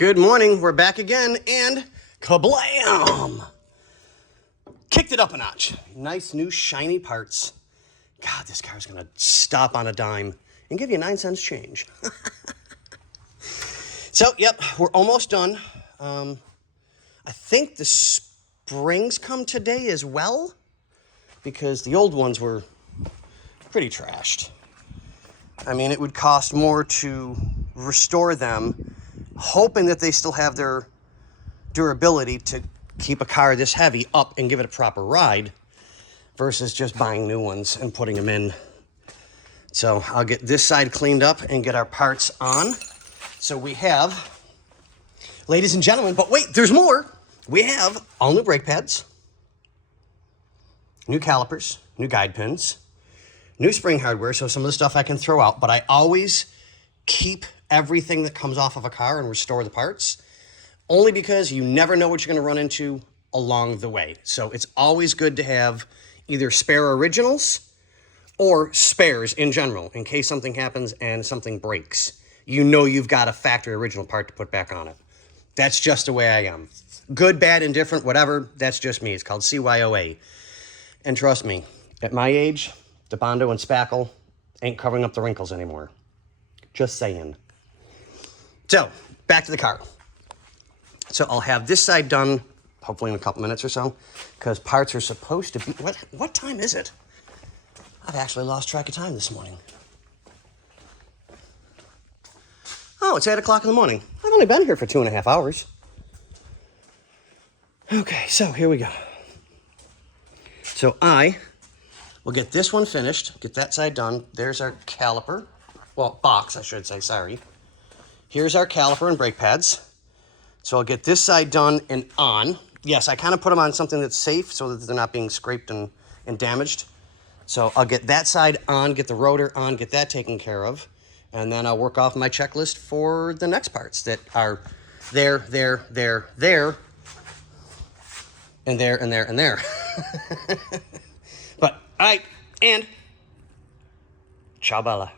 Good morning, we're back again, and kablam! Kicked it up a notch. Nice new shiny parts. God, this car's gonna stop on a dime and give you 9 cents change. So, yep, we're almost done. I think the springs come today as well, because the old ones were pretty trashed. I mean, it would cost more to restore them, hoping that they still have their durability to keep a car this heavy up and give it a proper ride, versus just buying new ones and putting them in. So I'll get this side cleaned up and get our parts on. So we have, ladies and gentlemen, but wait, there's more. We have all new brake pads, new calipers, new guide pins, new spring hardware, so some of the stuff I can throw out, but I always keep everything that comes off of a car and restore the parts, only because you never know what you're going to run into along the way. So it's always good to have either spare originals or spares in general, in case something happens and something breaks. You know you've got a factory original part to put back on it. That's just the way I am. Good, bad, indifferent, whatever, that's just me. It's called CYOA. And trust me, at my age, the Bondo and Spackle ain't covering up the wrinkles anymore. Just saying. So, back to the car. So I'll have this side done, hopefully in a couple minutes or so, because parts are supposed to be... What time is it? I've actually lost track of time this morning. Oh, it's 8 o'clock in the morning. I've only been here for 2.5 hours. Okay, so here we go. So I will get this one finished, get that side done. There's our caliper. Well, box, I should say, sorry. Here's our caliper and brake pads. So I'll get this side done and on. Yes, I kind of put them on something that's safe so that they're not being scraped and damaged. So I'll get that side on, get the rotor on, get that taken care of. And then I'll work off my checklist for the next parts that are there, and there. But, all right, and ciao, Bella.